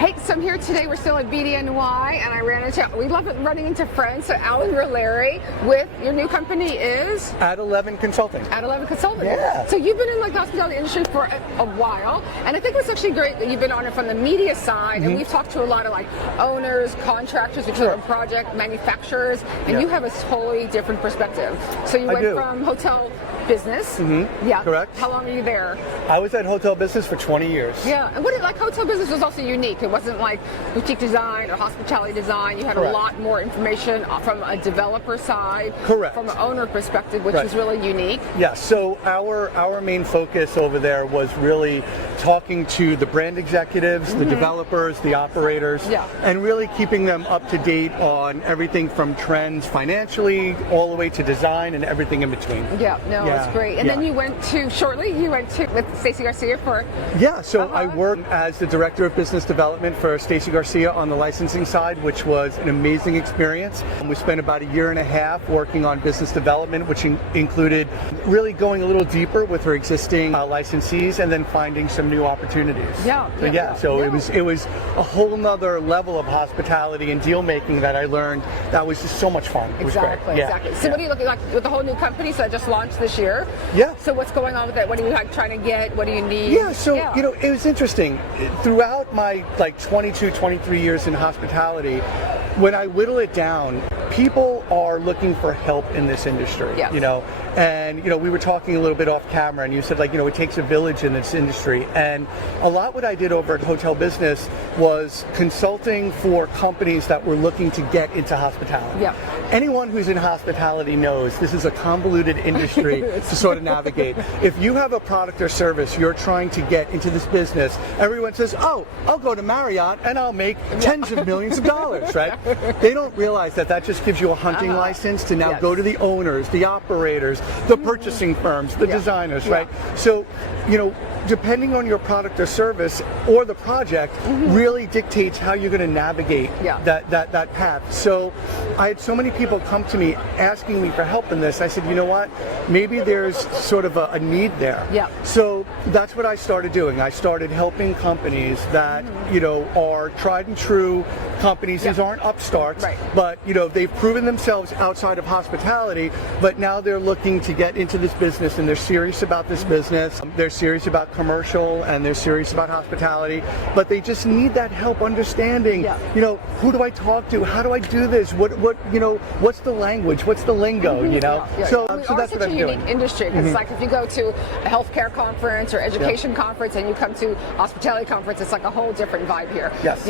Hey, so I'm here today. We're still at BDNY, and we love running into friends. So Allen Rolleri with your new company is? At 11 Consulting. At 11 Consulting. Yeah. So you've been in the hospitality industry for a while, and I think it's actually great that you've been on it from the media side, and we've talked to a lot of owners, contractors, project manufacturers, and you have a totally different perspective. So you went from hotel business. Yeah. Correct. How long are you there? I was at hotel business for 20 years. Yeah. And hotel business was also unique. It wasn't like boutique design or hospitality design. You had a lot more information from a developer side. Correct. From an owner perspective, which is really unique. Yeah. So our main focus over there was really talking to the brand executives, the developers, the operators, and really keeping them up to date on everything from trends financially all the way to design and everything in between. That's great. And then you went to with Stacey Garcia for... Yeah, so I worked as the Director of Business Development for Stacey Garcia on the licensing side, which was an amazing experience. We spent about a year and a half working on business development, which included really going a little deeper with her existing licensees and then finding some new opportunities. It was a whole nother level of hospitality and deal making that I learned that was just so much fun. It was great. Exactly. So what are you looking like with the whole new company? So I just launched this year. Yeah. So what's going on with it? What are you trying to get? What do you need? It was interesting. Throughout my 22, 23 years in hospitality, when I whittle it down, people are looking for help in this industry. And we were talking a little bit off camera, and you said it takes a village in this industry. And a lot what I did over at Hotel Business was consulting for companies that were looking to get into hospitality. Anyone who's in hospitality knows this is a convoluted industry to sort of navigate. If you have a product or service you're trying to get into this business, everyone says, oh, I'll go to Marriott and I'll make tens of millions of dollars, right? They don't realize that just gives you a hunting license to now go to the owners, the operators, the purchasing firms, the designers, right? So, depending on your product or service or the project really dictates how you're going to navigate that path. So I had so many people come to me asking me for help in this. I said, you know what, maybe there's sort of a need there. So that's what I started doing. I started helping companies that are tried and true companies. These aren't upstarts, but they've proven themselves outside of hospitality, but now they're looking to get into this business, and they're serious about this business. They're serious about commercial, and they're serious about hospitality, but they just need that help understanding, who do I talk to? How do I do this? What's the language? What's the lingo, So that's what I'm doing. Unique industry, because it's like if you go to a healthcare conference or education conference and you come to hospitality conference, it's like a whole different vibe here. Yes,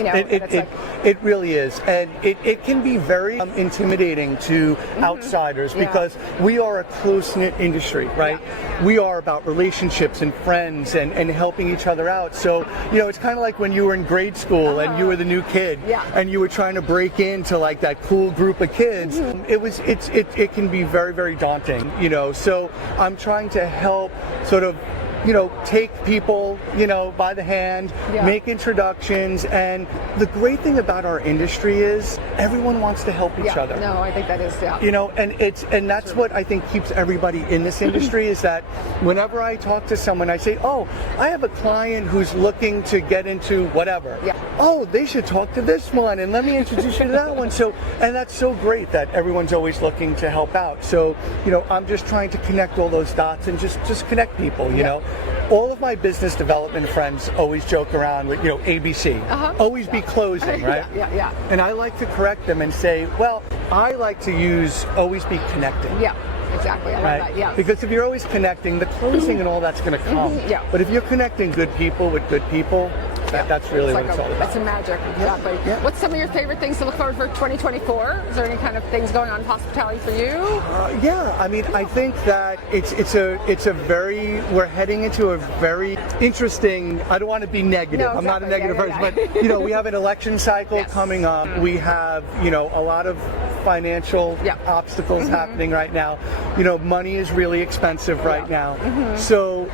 it really is, and it can be very intimidating to outsiders because we are a close-knit industry, right? We are about relationships and friends and helping each other out. So, it's kind of like when you were in grade school and you were the new kid and you were trying to break into that cool group of kids. It can be very, very daunting, So I'm trying to help sort of take people, by the hand, make introductions. And the great thing about our industry is everyone wants to help each other. No, I think that is, and that's what I think keeps everybody in this industry is that whenever I talk to someone, I say, oh, I have a client who's looking to get into whatever. Oh, they should talk to this one, and let me introduce you to that one. So, and that's so great that everyone's always looking to help out. So, I'm just trying to connect all those dots and just connect people, All of my business development friends always joke around with, ABC, always be closing, right? And I like to correct them and say, well, I like to use always be connecting. Exactly. I love that. Because if you're always connecting, the closing and all that's going to come. But if you're connecting good people with good people, that's really what it's all about. It's a magic. Exactly. What's some of your favorite things to look forward for 2024? Is there any kind of things going on in hospitality for you? I think that we're heading into a very interesting, I don't want to be negative. I'm not a negative person, but we have an election cycle coming up. We have, a lot of financial obstacles happening right now. Money is really expensive right now. So,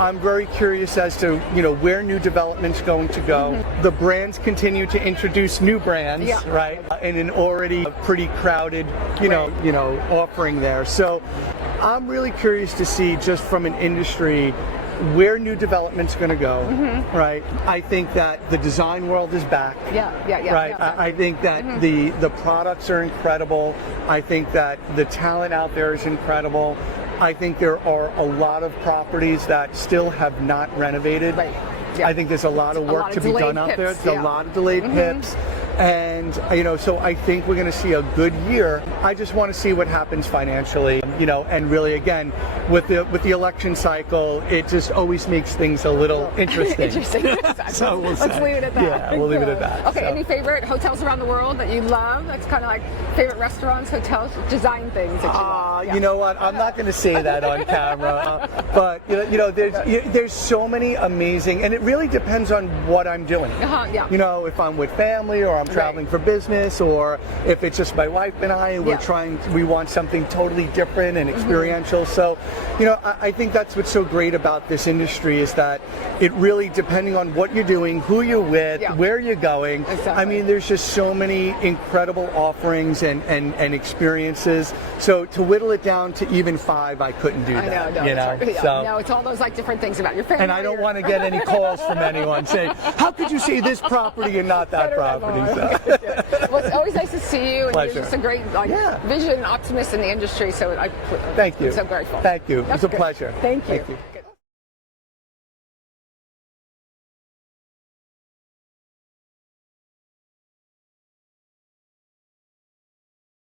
I'm very curious as to, where new development's going to go. The brands continue to introduce new brands, right? In an already pretty crowded, offering there. So I'm really curious to see just from an industry where new development's going to go, right? I think that the design world is back. Right. I think that the products are incredible. I think that the talent out there is incredible. I think there are a lot of properties that still have not renovated. Right. Yeah. I think there's a lot of work to be done out there. There's a lot of delayed PIPs. And, so I think we're going to see a good year. I just want to see what happens financially, and really, again, with the election cycle, it just always makes things a little interesting. Exactly. So let's leave it at that. Yeah, we'll leave it at that. Okay, any favorite hotels around the world that you love? That's kind of like favorite restaurants, hotels, design things that you love. You know what? I'm not going to say that on camera, but there's so many amazing, and it really depends on what I'm doing. If I'm with family or I'm traveling for business, or if it's just my wife and I, we want something totally different and experiential. So, I think that's what's so great about this industry is that it really, depending on what you're doing, who you're with, where you're going. Exactly. I mean, there's just so many incredible offerings and experiences. So to whittle it down to even 5, I couldn't do that. I know. So, no, it's all those different things about your family. And I don't want to get any calls from anyone saying, "How could you see this property and not that property?" Well, it's always nice to see you, and Pleasure. you're just a great vision optimist in the industry. So Thank you. I'm so grateful. Thank you. It's a pleasure. Thank you. Thank you.